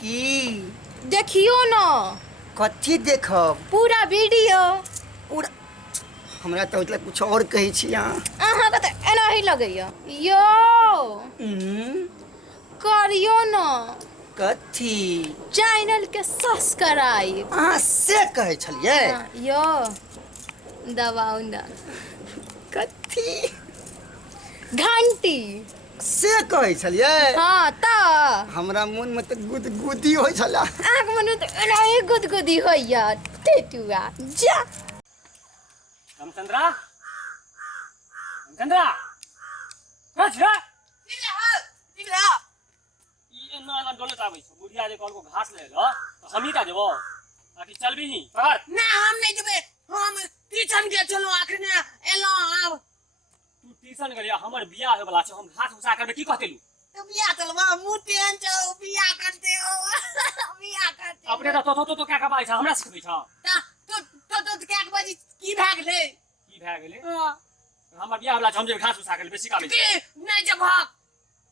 की देखियो न। कथी देखब? पूरा वीडियो। पूरा हमरा तो मतलब कुछ और कही छी अहाँ। अहाँ के त एना ही लगैया यो। करियो न। कथी? चैनल के सब्सक्राइब। अहाँ से कहै छलियै? यो दबाउ न। कथी? घंटी से कहै छलियै? हाँ त हमरा मन में तो गुदगुदी होय छला। आँख मन त एना ही गुदगुदी होइया टेटुआ जा। रामचंद्रा रामचंद्रा कछ रे ई ना डोलत आबै छ बुढ़िया जे कहलको घास ले ल तो हमही ता देबो आकि चलबी ही पकड़ ना हम नहीं देबे। हम ट्यूशन के चलो आखने एलो आब। तू ट्यूशन गलिया हमर बियाह होय वाला छ हम घास उसा करबे की कहतेलू तो बिया चलवा मुतेन छ बिया करते हो बिया करते अपने तो क्या कबाई छ हमरा सिखबै छ तो क्या बजी की भाग ले की भए गेलै हमर बियाह वाला छ हम जे घास उसा करबे सिखाबै की नहीं जब भाग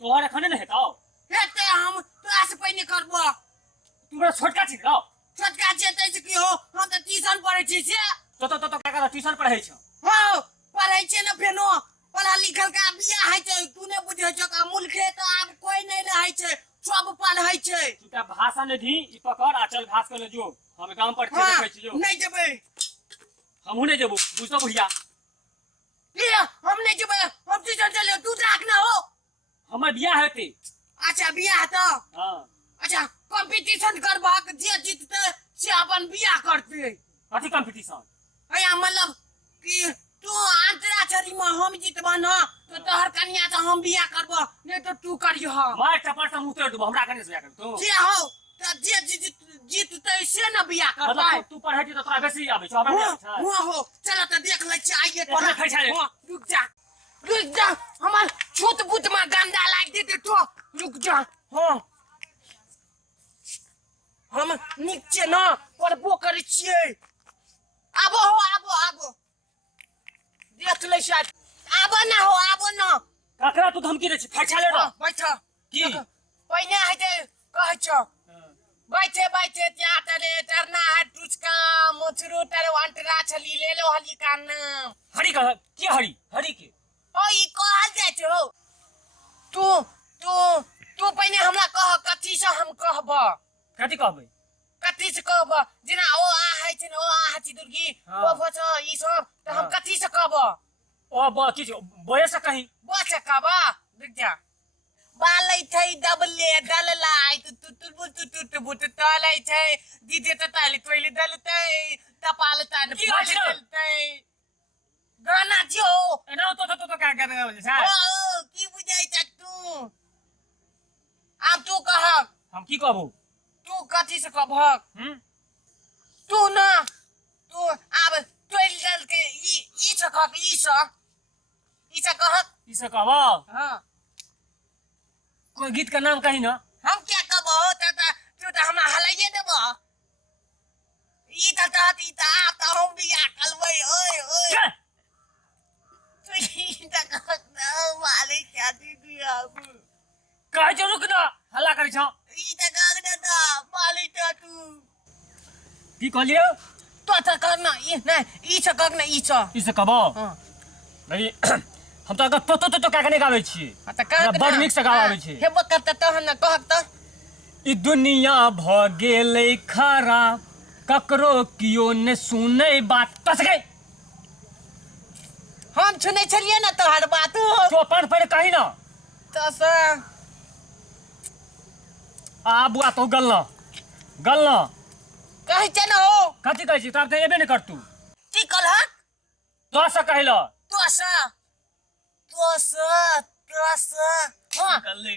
तोहर एखने न हेतौ हेते हम तोरा से पहिने करबो। तू बड़ा छोटका छी न छोटका छै तै से की हो हम त ट्यूशन पढ़ै छी से तो क्या कर ट्यूशन पढ़ै छ हो पढ़ै छै न फेनो पढ़ा लिखल का बिया है छै तू ने बुझै छ का मुल्के त आब कोई नहीं रहै छै सब पढ़ै छै। तू क्या भाषा ने दी ई पकड़ आ चल घास कर जो हम काम पर खेत देखै छी जो नहीं जेबै हमहू नहीं जेबो बुझतो बुढ़िया ये हम नहीं जेबै हम ट्यूशन चले तू राखना हो। हमर बियाह हेतै अच्छा बिया है तो हां अच्छा कंपटीशन करबाक जे जीतते से अपन बिया करते। कथी कंपटीशन अया मतलब कि तू अंतराक्षरी में हम जीतबा न तो तोहर कन्या से हम बिया करबो नहीं तो तू करियो। मार चपड़ से मुंह तोड़ देबो हमरा कने से बियाह कर तू जे हो त जे जीतते से न बिया करबा। मतलब तू पढ़ै छी त तोरा बेसी आबै छ हमरा नहीं छै हुआ हो चलो तो देख ले चाहिए तोरा खाइ छै रे रुक जा हमार छूत बूत में गंदा लाग देते तो रुक जा। हां हम नीचे न पढ़बो करे छियै आबो हो आबो देख ले शायद आबो ना हो आबो न ककरा तू धमकी दे छी फैछा ले रो बैठ की पहिने है ते कहै छ बैठे त्यातरे टरना है टुचका मोचरू तर अंतरा छली ले लो हली का नाम हरी का की हरी के ओ ई कहल जाय छौ तू तू तू पहिने हमरा कह कथी से हम कहब कथी कहबै कथी से कहब जेना ओ आ है छ ओ आ हची दुर्गी ओ फछ ई सब त हम कथी से कहब ओ ब की बोये से कहीं बस कहब देख जा बालै छै डबले दललाई तु तलै छै दीदी त ताली तोइली दलतै तपाल तान दलतै गाना जो एना तो क्या कर रहे छ ओ की बुझाइ छ तू अब तू कह हम की कहबो तू कथी से कहब तू ना तू अब तोइल दल के ई से कह ई से कह ई से कहबो हां कोई गीत का नाम कही ना हम क्या कहबो तू त हमरा हलाइए देबो ई त हम बिया करबै ओए तू ई त कहत वाले क्या दिया कह जो रुक ना हल्ला करै छ ई त कहत त वाले तू की कहलियो तो त करना ई नहीं ई से कहना ई से कहबो हां नहीं हम तो क्या कने गाबै छी त कह बड़ नीक से गाबै छी हे बकत त न कहत त ई दुनिया भ गेलै खराब ककरो कियो ने सुनै बात तसके हम सुनै छलिए न तोहर बात तो पढ़ कही ना तस आ बुआ तो गल्ला कहै छ न हो कथी कहै छी तब त एबे न करतू की कहल तो से कहला तोस हां गल्ले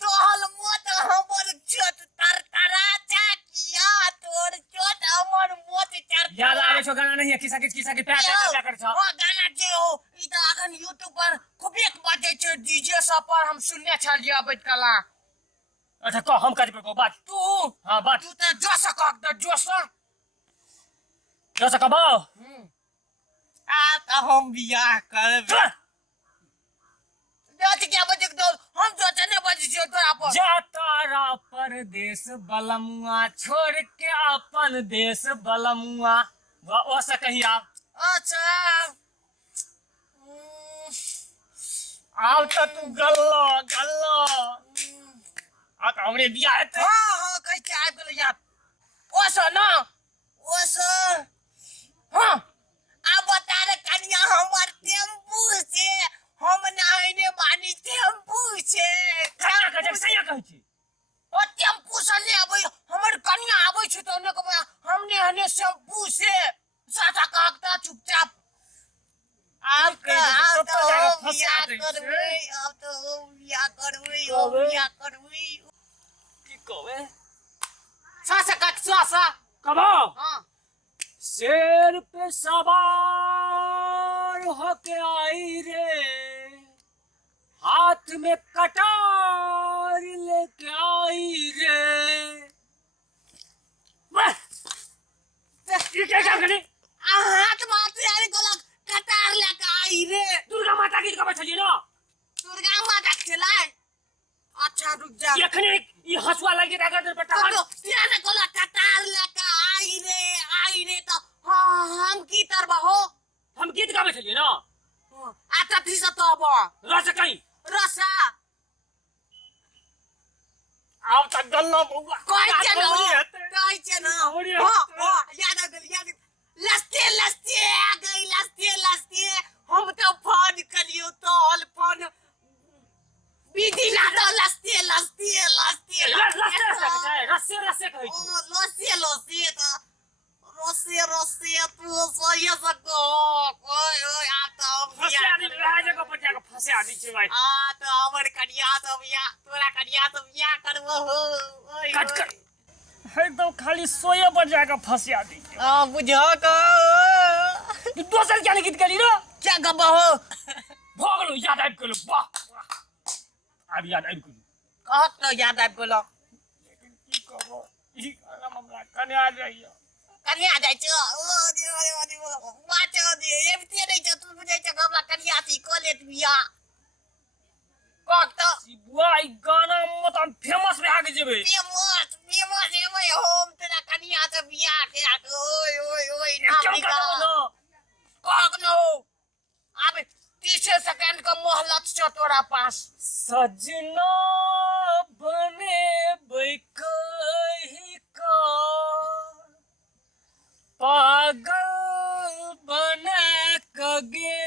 तोहल मोत हमर छोट तरतरा चाकिया तोर छोट हमर मोत चर याद आवे छो गाना नहीं किसा के प्यार कर छ हां गाना जे हो ई त अखन YouTube पर खूब एक बाजे छै डीजे सब पर हम सुनने छलिए बैठ कला। अच्छा कह हम कथी पर बात तू हां बात तू त जोश कह जोश जैसा कबो आ त हम बियाह करब जाति क्या बजे तो हम सोचने बजे जो तोरा पर जा तारा पर परदेश बलमुआ छोड़ के अपन देश बलमुआ वो से कही आप अच्छा आओ तो तू गल्लो गल्लो आ तो हमरे दिया है तो हाँ कहीं के आबि गेलै याद ओसो ना ओसो हाँ अब बता रे कनिया हमर टेम्पू से हम नाहने मानी टेम्पू से कन्या गजब सही कहै छी ओ टेम्पू से ले आबै हमर कनिया आबै छै तो ने कहबै हमने हने टेम्पू से सासा कागता चुपचाप आप कह दे तो तो जाके फंसा दे करबै अब तो बिया करबै की कहबे सासा काट सासा कबो हां शेर पे सवार होके आई रे हाथ में कटार लेके आई रे वाह ये क्या करनी हाथ मारते यार गला कटार लेके आई रे दुर्गा माता की कब चली ना दुर्गा माता चलाए अच्छा रुक जा एखने ये हसुआ लगी रे अगर बेटा तो तेरे गला कटार लेके आई रे तो हम की तरबा हो हम गीत गावे चलिए ना अच्छा फिर तो अब रस कहीं रसा आओ तक गल्ला बउआ कहि छ न हां याद आ गेल लस्ते आ गई लस्ते हम तो फोन करियो तो ऑल फोन विधि ना तो लस्ते रस्से कहै छी रस्से तू सही सको ओए आता फसे आदमी रह जगह पर जाके फसे आदमी छै भाई आ तो हमर कनिया तो बिया तोरा कनिया तो बिया करबो हो ओए कट कर है तो खाली सोए पर जाके फसे आदमी आ बुझो तो तू दोसर क्या गीत करी रो क्या गबो हो भोगलो याद आबि गेलो वाह अब याद आबि गेलो कहत न याद आबि गेलो लेकिन की कहबो ई हमरा कन्या जाइयो कनिया जाइ छ ओ बाचो दे एबते नै छ तू बुझै छ हमरा कनिया थी कॉलेज बिया कहत बुआ ई गाना मत हम फेमस भए के जेबै फेमस एबै हम तेरा कनिया से बिया के ओए नाम क्या लिखा करो ना कहत न अब 30 सेकंड का मोहलत छ तोरा पास सजना बने कही का पागल बने कगे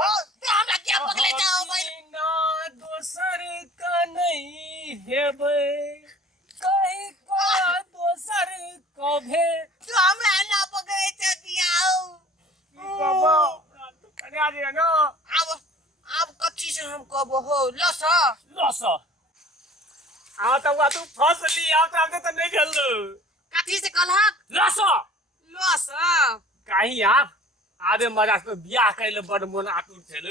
हमरा क्या पकड़े जाओ भाई ना दोसर का नहीं हेबे कहीं का दोसर कभे तू हमरा ना पकड़े छ दियाओ बाबा कन्या जे ना अब कथी से हम कहबो हो लस लस आ तो वा तू फसली आ तो नहीं गेल कथी से कहलक लस लस कहीं आप आबे मजा से बियाह कैले बड़ मन आतुर छल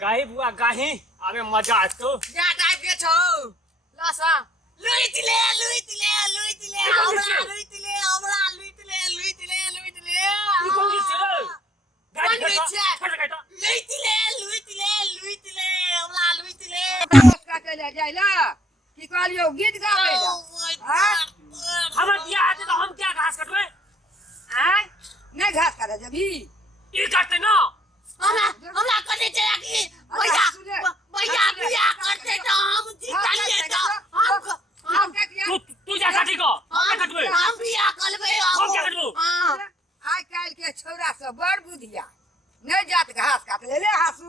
गाई बुआ गाही आबे मजा आतो जा टाइप के छौ लस लुइतिले हमरा लुइतिले ई कोन गीत छै रे गाई कोन गीत छै? फट गई तो लुइतिले हमरा लुइतिले का चले जाइला की कहलियो गीत गाबै ला हम बियाह आते तो हम क्या घास कटवे आय नहीं घास करे जभी ई काटते ना हमरा कने चला की भैया बिया करते तो हम जीताइए तो हम क्या किया तू जा काटी को हम कटवे हम बिया करबे हम क्या कटबो आय काल के छोरा से बड़ बुधिया नहीं जात घास काट ले हासू